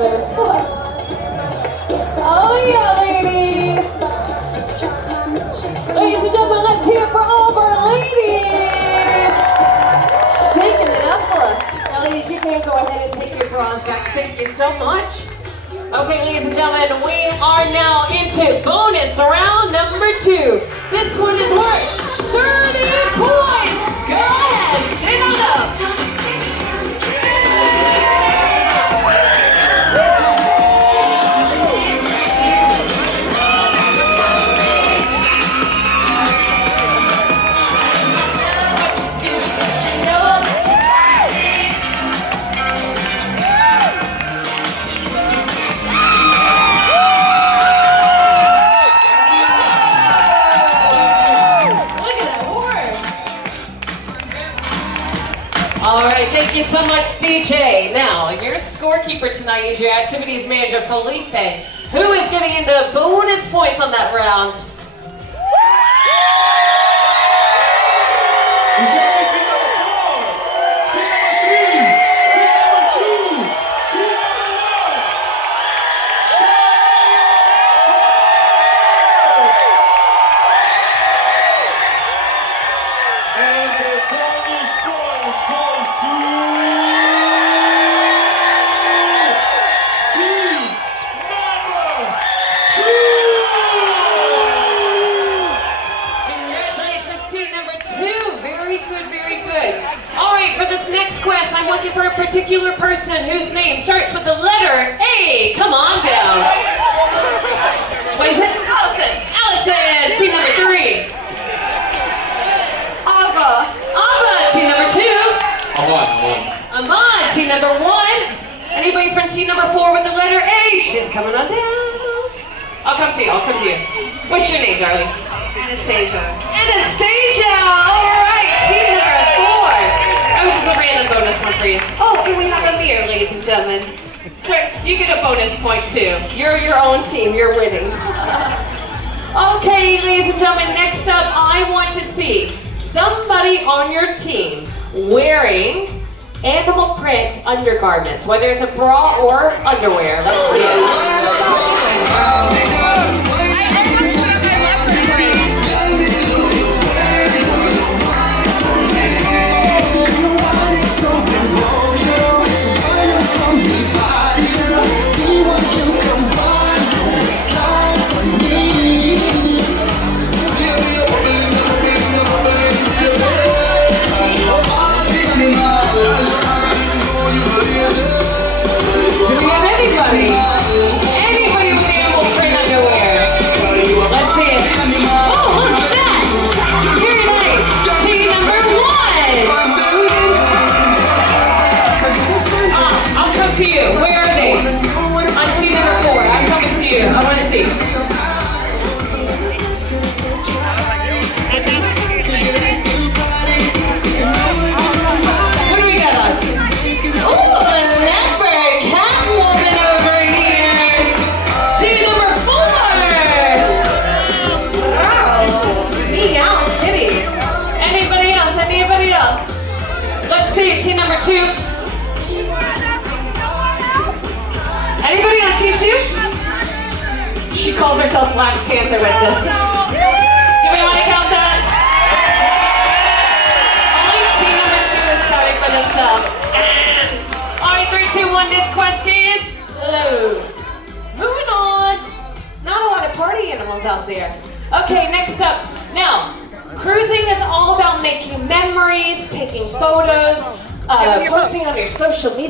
better. Oh yeah, ladies. Ladies and gentlemen, let's hear it for all of our ladies. Shaking it up for us. Now ladies, you can go ahead and take your bras back. Thank you so much. Okay, ladies and gentlemen, we are now into bonus round number 2. This one is worth 30 points. Go ahead, stand on up. All right, thank you so much, DJ. Now, your scorekeeper tonight is your activities manager, Felipe, who is getting into bonus points on that round. For this next quest, I'm looking for a particular person whose name starts with the letter A. Come on down. What is it? Allison. Allison. Team number 3. Ava. Ava. Team number 2. Amon. Team number 1. Anybody from team number 4 with the letter A? She's coming on down. I'll come to you. I'll come to you. What's your name, darling? Anastasia. Anastasia. All right. Team number 4. That was just a random bonus one for you. Oh, and we have Amir, ladies and gentlemen. Sir, you get a bonus point too. You're your own team, you're winning. Okay, ladies and gentlemen, next up, I want to see somebody on your team wearing animal print undergarments, whether it's a bra or underwear. Let's see it. Anybody with animal print underwear? Let's see it. Oh, look at that! Very nice. Team number 1. I'll come to you. Where are they? I'm team number 4. I'm coming to you. I want to see. What do we got on? Oh, a leopard Catwoman over here. Team number 4. Wow. Meow kitties. Anybody else? Anybody else? Let's see. Team number 2. Anybody on team 2? She calls herself Black Panther with this. Do we want to count that? Only team number 2 is counting for themselves. All right, 3, 2, 1. This quest is closed. Moving on. Not a lot of party animals out there. Okay, next up. Now, cruising is all about making memories, taking photos, posting on your social media.